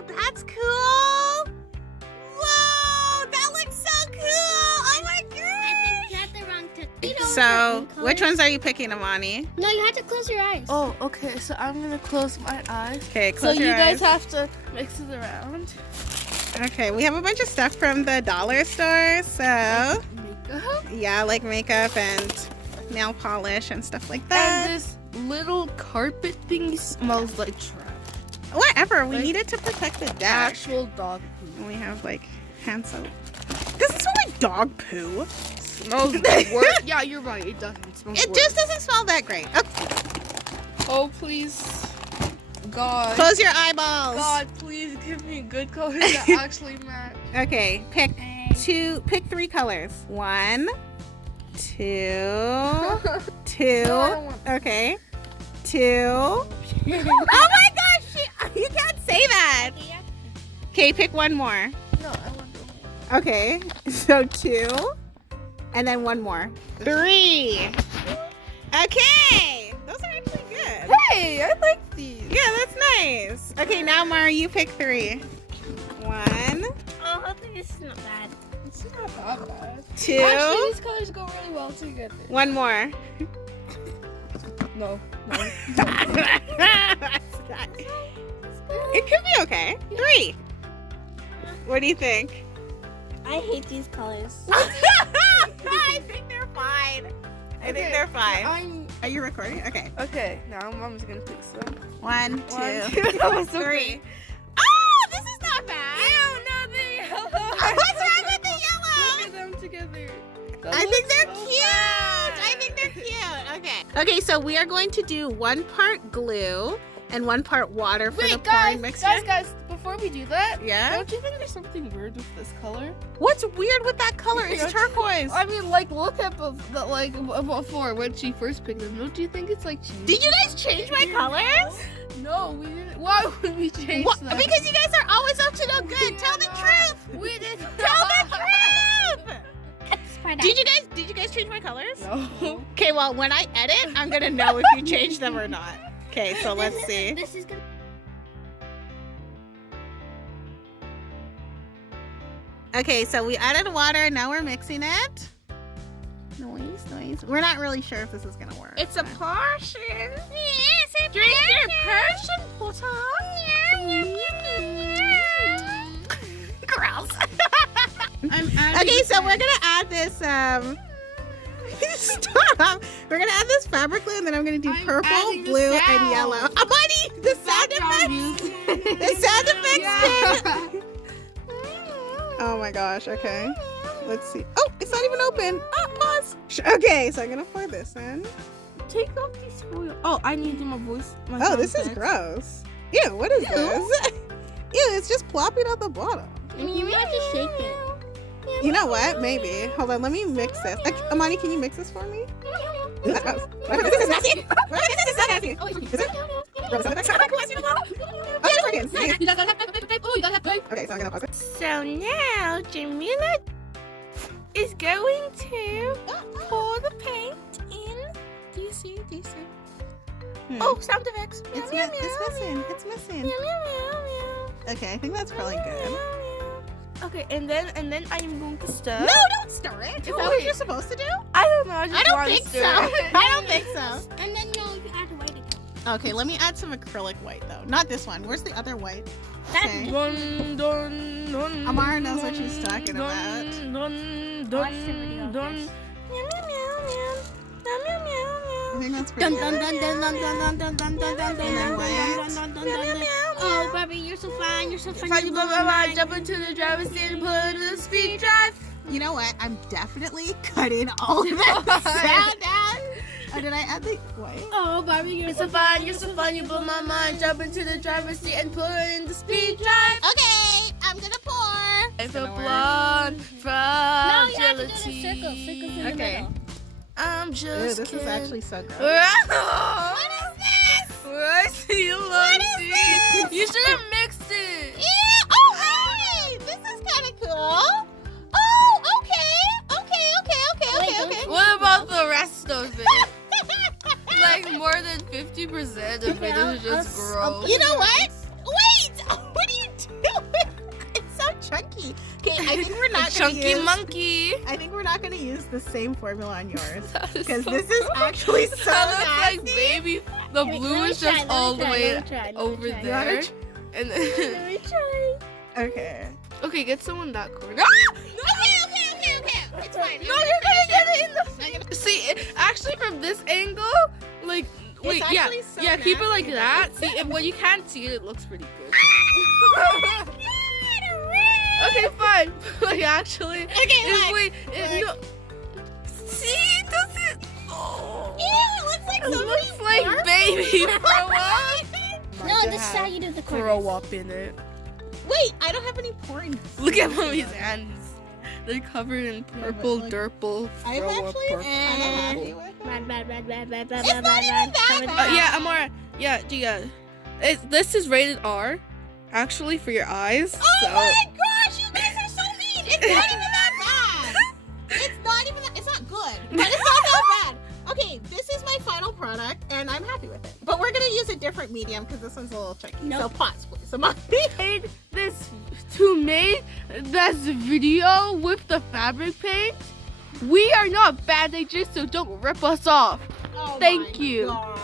Oh, that's cool. Whoa, that looks so cool. Oh my gosh. I think you had the wrong to. So, which ones are you picking, Amani? No, you have to close your eyes. Oh, okay. So I'm gonna close my eyes. Okay, close So your you guys eyes. have to mix it around. Okay, we have a bunch of stuff from the dollar store. So, Makeup. yeah, like makeup and nail polish and stuff like that. And this little carpet thing smells like trash. Whatever, we Like need it to protect the deck. Actual dog And poo. we have like hand soap. Does it smell like dog poo? Smells worse. Yeah, you're right. It doesn't. It smells It worse. just doesn't smell that great. Okay, Oh, please. God. close your eyeballs. God, please give me good colors that actually match. Okay, pick three colors. 1, 2, 2. No, I don't want- Okay, 2. Oh my gosh, you can't say that. Okay, pick one more. No, I want to. Okay, so 2, and then one more. 3. Okay, those are actually good. Hey, I like these. Yeah, that's nice. Okay, now Mara, you pick 3. 1, Oh, hopefully this is not bad. It's not that bad. 2. Actually, these colors go really well together. One more. No, no. It could be okay. 3. What do you think? I hate these colors. I think they're fine. I think they're fine. Are you recording? Okay. Okay, now Mom's gonna pick some. 1, 2, One, two. That was so 3. Oh, this is not bad. No, the yellow. What's wrong with the Look yellow? at them together. I think they're cute. I think they're cute. Okay. Okay, so we are going to do 1 part glue and 1 part water for the Wait, pouring mixture. guys, before we do that, Yeah? don't you think there's something weird with this color? What's weird with that color? It's turquoise. I mean, like, look at before when she first picked them. Don't you think it's like cheese? Did you guys change my colors? No, we didn't. Why would we change What? them? Because you guys are always up to no good. Tell the truth. We didn't. Tell the truth. Spread out. Did you guys change my colors? No. Okay, well, when I edit, I'm gonna know if you changed them or not. Okay, so let's see. This is gonna. Okay, so we added water. Now we're mixing it. Noise. We're not really sure if this is gonna work. It's a potion. Yes, it's Drink your potion, Potter. Gross. I'm adding Okay, so we're gonna add this. Stop. We're gonna add this fabric glue, and then I'm gonna do I'm purple, adding the blue, and sound. yellow. Amani, the sound effects. The sound effects pin. Oh my gosh. Okay. Let's see. Oh, it's not even open. Pause. Okay, so I'm gonna pour this in. Take off these foil. Oh, I need to do my voice. My Oh, sound this is effects. gross. Ew, what is this? Ew, it's just plopping at the bottom. You may have to shake it. You know what? Maybe. Hold on, let me mix this. Amani, can you mix this for me? This is messy. This is so messy. Is it? Okay, so I'm gonna pause it. So now Jamila is going to pour the paint in. Do you see? Oh, sound effects. It's missing. It's missing. Okay, I think that's probably good. Okay, and then I am going to stir. No, don't stir it. Is that what you're supposed to do? I don't know. I just I don't want think to so. stir it. I don't think so. And then you add white again. Okay, let me add some acrylic white though. Not this one. Where's the other white? Okay. Dun, dun, dun, Amara knows what she's talking about. Dun, dun, Watch the video of dun, this. I think that's pretty Dun good. dun dun dun dun dun dun dun dun dun dun dun And then white. dun dun dun dun. Oh, Barbie, you're so fine. You're so fine. Funny, blah, blah, blah, jump into the driver's seat and pull into the speed drive. You know what? I'm definitely cutting all of that sound out. Oh, did I add the white? Oh, Barbie, you're You're so fine, you blow my mind. Jump into the driver's seat and pull in the speed drive. Okay, I'm gonna pour. I feel gonna work. blonde No, you have to do the fragility. circle. Circles in the Okay. middle. I'm Ew, just this is kidding. actually so gross. What What is this? I see you, What is this? You should have mixed it. Yeah. Oh, hey! This is kind of cool. Oh, okay. What about the rest of it? Like more than 50% of it is just gross. You know what? Wait! What are you doing? chunky. Okay, I think we're A not gonna chunky use. monkey. I think we're not gonna use the same formula on yours That is because so this is gross. actually so That looks like nasty. baby. The Wait, blue let me is just try, let all me the try, way let me try, let me over try. there. And Let me try. Okay. okay, get someone that corner. Okay. It's fine. No, you're gonna get it in the. See, actually, from this angle, like, wait, yeah, actually so yeah, keep it like nasty. that. See, and when you can't see it, it looks pretty good. Okay, fine. Like, actually, wait, no. See, it doesn't. Oh. It looks like It somebody looks like barfed. baby throw up. No, this is how you do the corners. Throw up in it. Wait, I don't have any porn. Look at mommy's hands. They're covered in purple, like, durple, I'm throw up, actually purple. kind of happy with it. Bad. It's not even that bad. Yeah, Amara. Yeah, this is rated R, actually, for your eyes. Oh so. my gosh, you guys are so mean. It's not even that bad. It's not even that. It's not good, but it's not that bad. Okay, this is my final product, and I'm happy with it. But we're gonna use a different medium because this one's a little tricky. Nope. So pause, please. So Made this video with the fabric paint. We are not bandages, so don't rip us off. Oh Thank my you. God.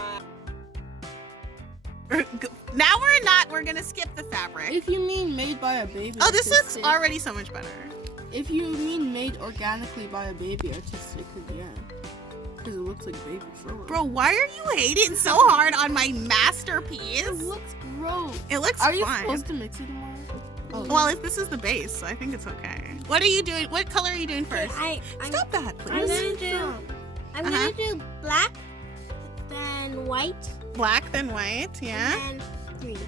Now we're not. We're gonna skip the fabric. If you mean made by a baby, Oh, this looks already so much better. If you mean made organically by a baby, artistic, yeah, because it looks like baby throw up. Bro, why are you hating so hard on my masterpiece? It looks gross. It looks Are you fine. supposed to mix it more? Oh. Well, this is the base, so I think it's okay. What are you doing? What color are you doing first? I'm Stop that, I'm please. gonna do black, then white, Black then white, yeah. and then green.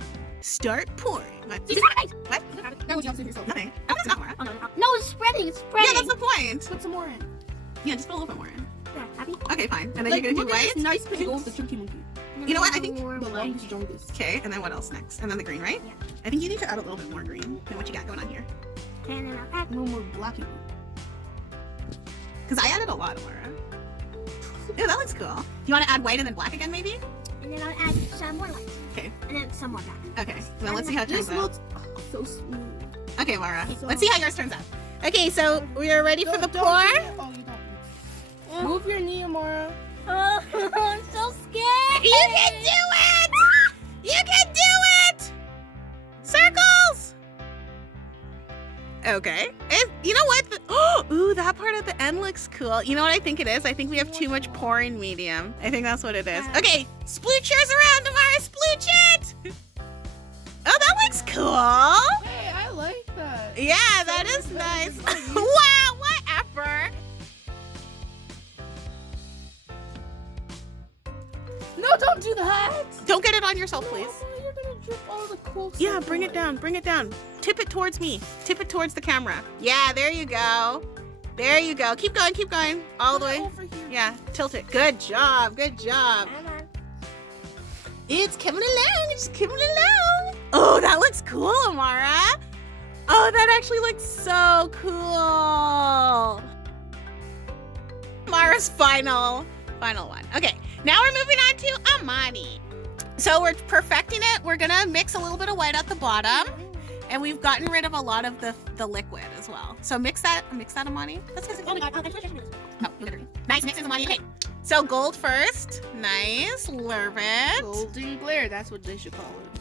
Start pouring. What? What? Nothing. Oh, it's not more. No, it's spreading. It's Yeah, spreading. that's the point. Put some more in. Yeah, just put a little bit more in. Yeah, happy? Okay, fine. And then you're gonna do white. nice pink with the chunky monkey. You know what? I think More The white. longest, strongest. Okay, and then what else next? And then the green, right? Yeah. I think you need to add a little bit more green than what you got going on here. And then I'll add No more black. Because I added a lot, Laura. Yeah, that looks cool. You want to add white and then black again, maybe? and then I'll add some more light. Okay. And then some more black. Okay. Then let's see how it turns This out. looks so smooth. Okay, Laura. Let's see how yours turns out. Okay, so we are ready for the pour. Oh, you don't. Move your knee, Amara. Oh, I'm so scared. You can do it! You can do it! Circles! Okay. You know what? Ooh, that part at the end looks cool. You know what I think it is? I think we have too much pouring medium. I think that's what it is. Okay, splooch yours around, Amara. Splooch it! Oh, that looks cool. Hey, I like that. Yeah, that is nice. Wow, whatever. No, don't do that. Don't get it on yourself, please. Oh, you're gonna drip all the cool Yeah, stuff bring it away. down, bring it down. Tip it towards me. Tip it towards the camera. Yeah, there you go. There you go. Keep going, keep going. All the Put it way. over here. Yeah, tilt it. Good job, good job. Come on. It's coming along, it's coming along. Oh, that looks cool, Amara. Oh, that actually looks so cool. Amara's final one. Okay, now we're moving on to Amani. So we're perfecting it. We're gonna mix a little bit of white at the bottom. And we've gotten rid of a lot of the liquid as well. So mix that, Amani. Let's go. Oh my god. Okay. Oh, look at her. Nice mixes, Amani. Okay. So gold first. Nice. Love it. Golden glare, that's what they should call it.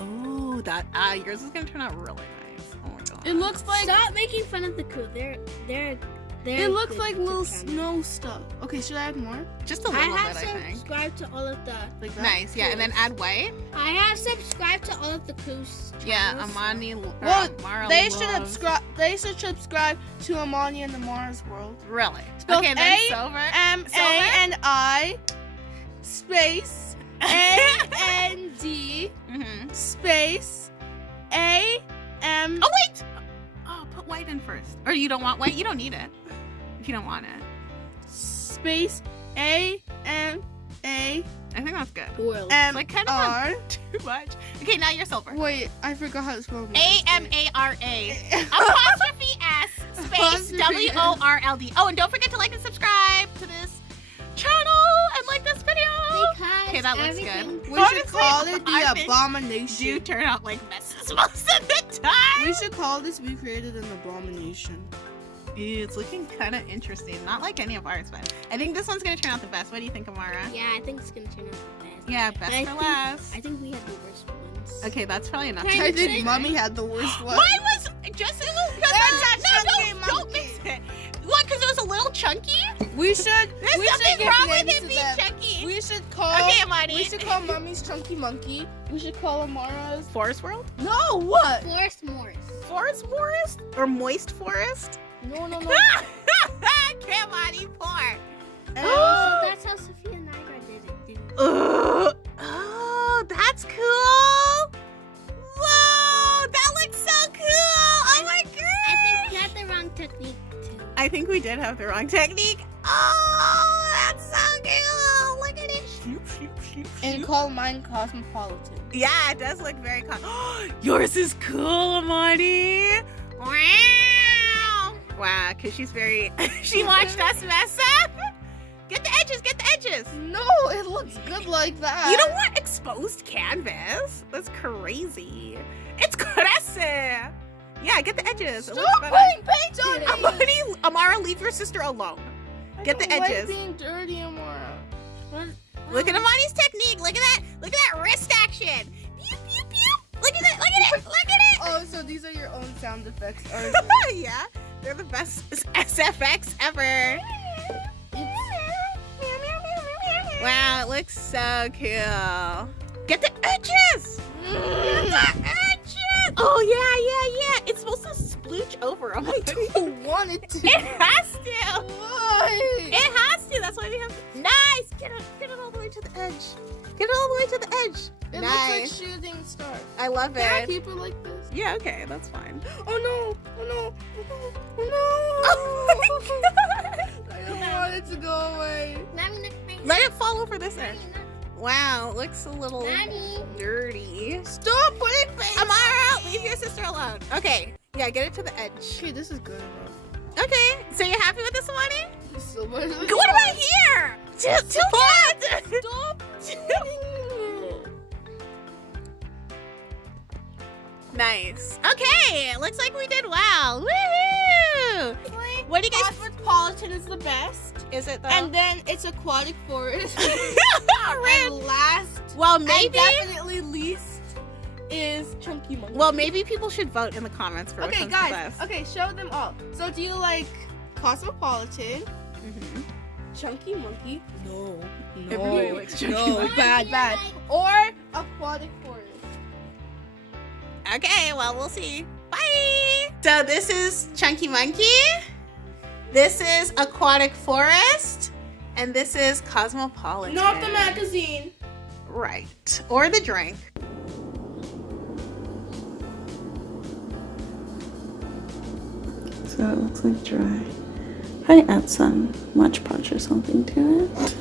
Oh, that yours is gonna turn out really nice. Oh my god. It looks like Stop making fun of the crew. They're it looks good like to little camera. snow stuff. Okay, should I add more? just a I little have bit, I think. subscribed to all of the. Like that? Nice, yeah, and then add white. I have subscribed to all of the crew's Yeah, channels. Amani. Well, Mara they should loves- subscribe. They should subscribe to Amani and the Mars World. Really? Spelled Okay, then A- silver. MANI space AND Mm-hmm. space AM. Oh wait! Oh, put white in first. Or you don't want white? You don't need it. If you don't want it. Space AMA I think that's good. World. M Like kind of R. not too much. Okay, now you're silver. Wait, I forgot how to spell AMARA. Apostrophe S space Apostrophe S. WORLD. Oh, and don't forget to like and subscribe to this channel and like this video. Because Okay, that looks everything. good. We should call it the Apartments abomination. do turn out like messes most of the time. We should call this We Created an Abomination. It's looking kind of interesting. Not like any of ours, but I think this one's gonna turn out the best. What do you think, Amara? Yeah, I think it's gonna turn out the best. Yeah, best for last. I think we had the worst ones. Okay, that's probably enough. Can I think Mommy had the worst one. Mine was just a little. Don't mix it. What? Because it was a little chunky. We should. There's we should nothing give wrong with names it to being them. chunky. We should call. Okay, Amani. We should call Mommy's Chunky Monkey. We should call Amara's. Forest World? No, what? Forest Morse. Forest? Or Moist Forest? No. Come on, you poor. So that's how Sophia Nigra did it, didn't it? Oh, that's cool. Whoa, that looks so cool. Oh my god. I think you had the wrong technique too. I think we did have the wrong technique. Oh, that's so cool. Look at it. And call mine Cosmopolitan. Yeah, it does look very cool. Yours is cool, Amani. Wow. Wow, because she's very... she watched us mess up. Get the edges. No, it looks good like that. You know what? Exposed canvas? That's crazy. It's crazy. Yeah, get the edges. It looks Stop better. putting paint on it. Amara, leave your sister alone. Get the edges. Like being dirty, Amara. Look at Amani's technique. Look at that wrist action. Pew, pew, pew. Look at it. Oh, so these are your own sound effects, are Yeah, they're the best SFX ever. Wow, it looks so cool. Get the edges. Get the edges. Oh yeah. It's supposed to splooch over. Oh my god. I don't want it to. It has to. Why? It has to. That's why we have to. Nice. Get it all the way to the edge. Get it all the way to the edge. It Nice. looks like shooting stars. I love Can I it. keep it like this? Yeah, okay, that's fine. Oh no. Oh my god. I don't want it to go away. Mommy, look at Let it fall over this end. Mommy, Wow, it looks a little Daddy. dirty. Stop putting paint. Amara, leave your sister alone. Okay, yeah, get it to the edge. Okay, this is good enough. Okay, so you're happy with this one? So much. What about here? Tilt that. Stop. Nice. Okay, looks like we did well. Woohoo! What do you guys? Cosmopolitan is the best. Is it though? And then it's Aquatic Forest. Red. And last, Well, and maybe. definitely least, is Chunky Monkey. Well, maybe people should vote in the comments for Okay, which one's guys. the best. Okay, show them all. So, do you like Cosmopolitan, Mhm. Chunky Monkey? No. Everybody likes Chunky No, Monkey. bad. Or Aquatic Forest. Okay, well, we'll see. Bye! So this is Chunky Monkey. This is Aquatic Forest. And this is Cosmopolitan. Not the magazine. Right. Or the drink. So it looks like dry. Probably add some Much Punch or something to it.